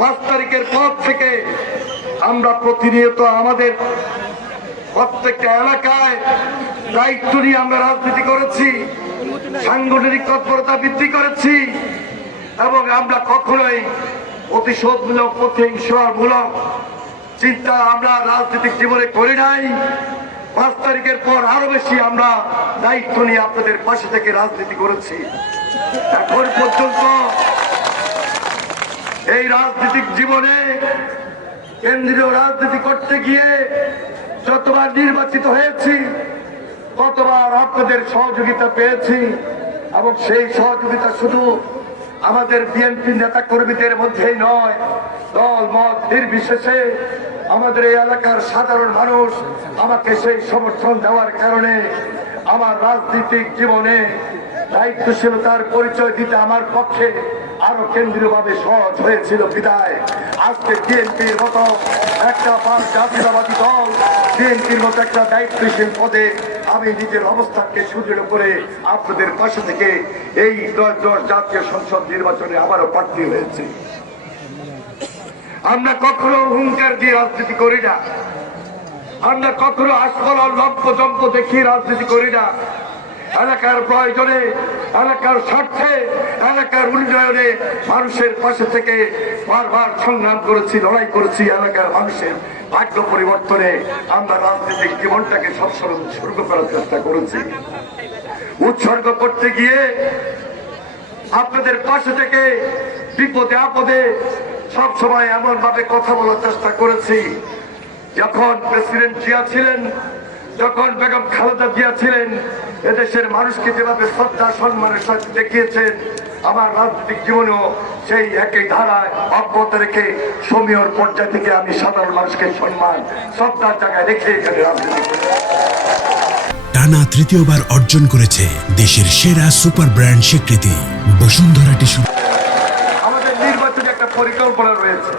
5 তারিখের পর থেকে আমরা প্রতিনিয়ত আমাদের প্রত্যেকটা এলাকায় দায়িত্ব নিয়ে আমরা রাজনীতি করেছি, সাংগঠনিক তৎপরতা বৃদ্ধি করেছি এবং আমরা কখনোই প্রতিশোধমূলক প্রতিহিংসামূলক চিন্তা আমরা রাজনৈতিক জীবনে করি নাই। 5 তারিখের পর আরো বেশি আমরা দায়িত্ব নিয়ে আপনাদের পাশে থেকে রাজনীতি করেছি। এখন পর্যন্ত এই রাজনৈতিক জীবনে কেন্দ্রীয় রাজনীতি করতে গিয়ে যতবার নির্বাচিত হয়েছি ততবার আপনাদের সহযোগিতা পেয়েছি এবং সেই সহযোগিতা শুধু আমাদের বিএনপি নেতা কর্মীদের মধ্যেই নয়, দল মত নির্বিশেষে আমাদের এই এলাকার সাধারণ মানুষ আমাকে সেই সমর্থন দেওয়ার কারণে আমার রাজনৈতিক জীবনে দায়িত্বশীলতার পরিচয় দিতে আমার পক্ষে আরো কেন্দ্রীয়ভাবে সহজ হয়েছিল। বিদায় আজকে বিএনপির মতো একটা জাতীয়তাবাদী দল, বিএনপির মতো একটা দায়িত্বশীল পদে আমি নিজের অবস্থানকে সুদৃঢ় করে আপনাদের পাশে থেকে এই 10 জাতীয় সংসদ নির্বাচনে আবারও প্রার্থী হয়েছি। আমরা কখনো হুঙ্কার দিয়ে রাজনীতি করি না, আমরা কখনো আস্ফলন লম্পজম্প দেখিয়ে রাজনীতি করি না। এলাকার প্রয়োজনে, এলাকার স্বার্থে, এলাকার উন্নয়নে মানুষের পাশে থেকে বারবার সংগ্রাম করেছি, লড়াই করেছি। এলাকার মানুষের ভাগ্য পরিবর্তনে আমরা রাজনৈতিক জীবনটাকে সবসময় উৎসর্গ করার চেষ্টা করেছি। উৎসর্গ করতে গিয়ে আপনাদের পাশে থেকে বিপদে আপদে সবসময় এমন ভাবে কথা বলার চেষ্টা করেছি। যখন প্রেসিডেন্ট জিয়া ছিলেন, যখন বেগম খালেদা জিয়া ছিলেন, এদেশের মানুষকে যেভাবে শ্রদ্ধা সম্মানের সাথে দেখিয়েছেন, আমার রাজনৈতিক জীবনেও সেই একই ধারায় অব্যাহত রেখে সমীয়র পর্যায় থেকে আমি সাধারণ মানুষকে সম্মান শ্রদ্ধার জায়গায় রেখে এখানে রাজনীতি করি। টানা তৃতীয়বার অর্জন করেছে দেশের সেরা সুপার ব্র্যান্ড স্বীকৃতি বসুন্ধরা টিস্যু। আমাদের নির্বাচনে একটা পরিকল্পনা রয়েছে।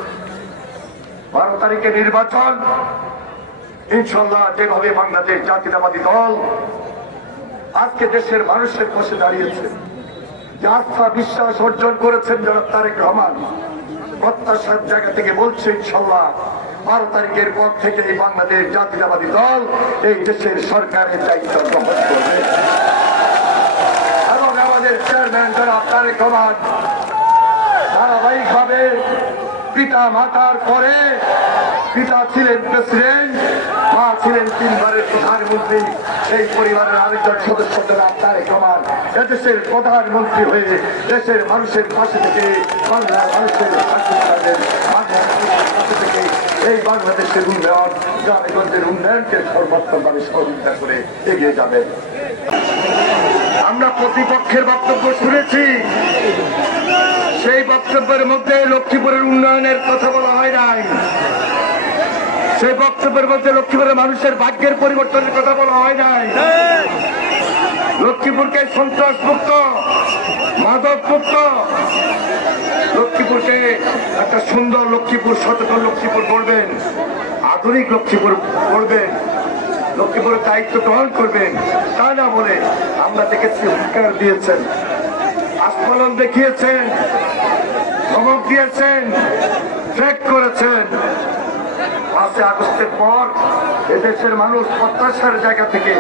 12 তারিখে নির্বাচন, ইনশাল্লাহ যেভাবে বাংলাদেশ জাতীয়তাবাদী দল আজকে দেশের মানুষের পাশে দাঁড়িয়েছে, যে আস্থা বিশ্বাস অর্জন করেছেন জনাব তারেক রহমান, প্রত্যাশার জায়গা থেকে বলছে ইনশাল্লাহ 12 তারিখের পর থেকে এই বাংলাদেশ জাতীয়তাবাদী দল এই দেশের সরকারের দায়িত্ব গ্রহণ করবে এবং আমাদের চেয়ারম্যান জনাব তারেক রহমান ধারাবাহিকভাবে পিতা মাতার পরে, পিতা ছিলেন প্রেসিডেন্ট, মা ছিলেন 3 বারের প্রধানমন্ত্রী, এই পরিবারের আরেকজন সদস্য জনাব তারেক রহমান এদেশের প্রধানমন্ত্রী হয়ে দেশের মানুষের পাশে থেকে বাংলার মানুষের পাশে থেকে এই বাংলাদেশের উন্নয়ন, গ্রামগঞ্জের উন্নয়নকে সর্বোত্তমভাবে সহযোগিতা করে এগিয়ে যাবেন। আমরা প্রতিপক্ষের বক্তব্য শুনেছি, সেই বক্তব্যের মধ্যে লক্ষ্মীপুরের উন্নয়নের কথা বলা হয় নাই, সেই বক্তব্যের মধ্যে লক্ষ্মীপুরের মানুষের ভাগ্যের পরিবর্তনের কথা বলা হয় নাই। লক্ষ্মীপুরকে সন্ত্রাস মুক্ত, মাদক মুক্ত, লক্ষ্মীপুরকে একটা সুন্দর লক্ষ্মীপুর, সচেতন লক্ষ্মীপুর করবেন, আধুনিক লক্ষ্মীপুর করবেন, লক্ষ্মীপুরের দায়িত্ব গ্রহণ করবেন, তা না বলে আমরা দেখেছি হুঙ্কার দিয়েছেন, আস্ফলন দেখিয়েছেন, ধমক দিয়েছেন, ট্রেক করেছেন। 5 আগস্টের পর এদেশের মানুষ প্রত্যাশার জায়গা থেকে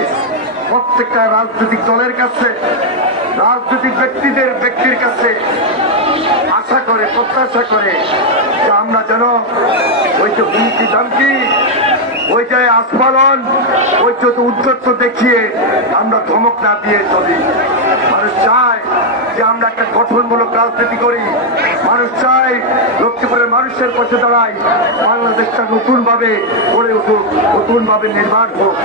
প্রত্যেকটা রাজনৈতিক দলের কাছে, রাজনৈতিক ব্যক্তির কাছে আশা করে, প্রত্যাশা করে যে আমরা যেন ওই যে হুমকি ধমকি, ওই যে আস্ফলন, ওই যে উদ্যত্ত দেখিয়ে আমরা ধমক না দিয়ে চলি। মানুষ চায় যে আমরা একটা গঠনমূলক রাজনীতি করি, মানুষ চায় লক্ষ্মীপুরের মানুষের পাশে দাঁড়াই, বাংলাদেশটা নতুন ভাবে গড়ে উঠুক, নতুন ভাবে নির্মাণ হোক।